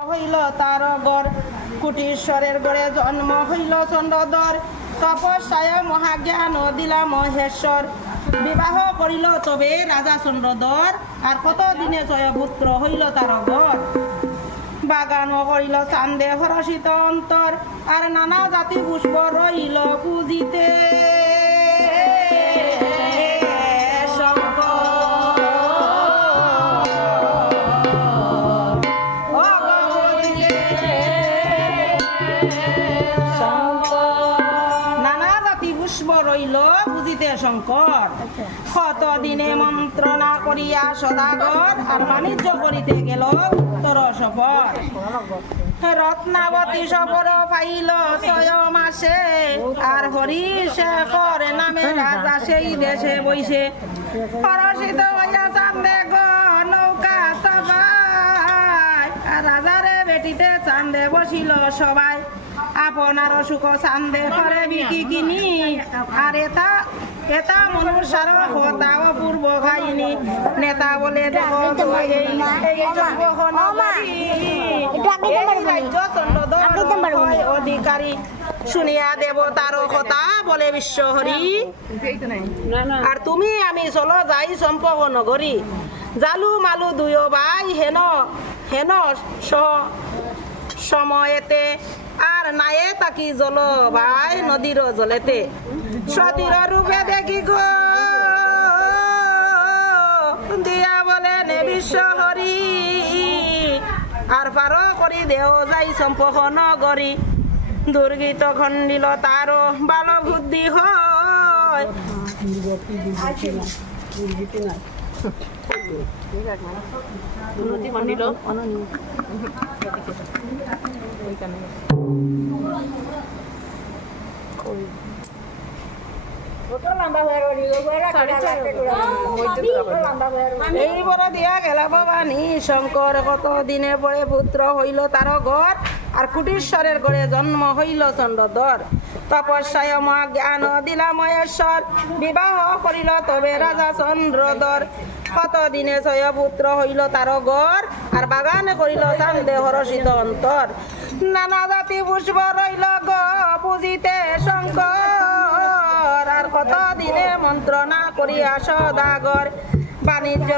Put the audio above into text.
হইল তার গড় কুটিশ্বরের গড়ে জন্ম হইল চন্দ্রধর তপস্যায় মহাজ্ঞান দিলা মহেশ্বর বিবাহ করিল তবে রাজা চন্দ্রধর আর কত দিনে জয়পুত্র হইল তার গড় বাগান করিল চান্দে হরষিত অন্তর আর নানা জাতি পুষ্প রইল পুজিতে রইল বুঝিতে শঙ্কর কত দিনে মন্ত্রণা করিয়া সদাগর আর বাণিজ্য করিতে গেল উত্তর সফর রত্নাবতী সফর পাইল 6 মাসে আর হরিশেখর নামে রাজা সেই দেশে বইছে হরষিত হইয়া চান্দে নৌকা সবাই আর রাজারে বেটিতে চান্দে বসিল সবাই আপনার সুখ চান্দে করে বিকি কিনি আর এটা মনুষ্যর কথা অপূর্ব কাহিনী নেতা বলে দেখো অধিকারী শুনিয়া দেবতার কথা বলে বিশ্বহরি আর তুমি আমি চলো যাই চম্পক নগরী জালু মালু দুয়ো ভাই হেন হেন সময়তে আর নায়ে তাকি জল ভাই নদীর জলেতে সতীর রূপে দেখি গো দিয়া বলে নে বিশ্বহরি আর পার করি দেহ যাই চম্পক নগরী দুর্গীত খণ্ডিল তার বাল বুদ্ধি হয় এইবার দিয়া গেলা ভবানী শঙ্কর কত দিনে পরে পুত্র হইল তার ঘর আর কুটিশ্বরের ঘরে জন্ম হইল চন্দ্রধর তপস্যায় জ্ঞান দিলা মহেশ্বর বিবাহ করিল তবে রাজা চন্দ্রধর কত দিনে জয়পুত্র হইল তার ঘর আর বাগানে করিল চান্দে হরষিত অন্তর নানা জাতি পুষ্প রইল গ পুজিতে শঙ্কর আর কত দিনে মন্ত্রণা করিয়া সদাগর বাণিজ্য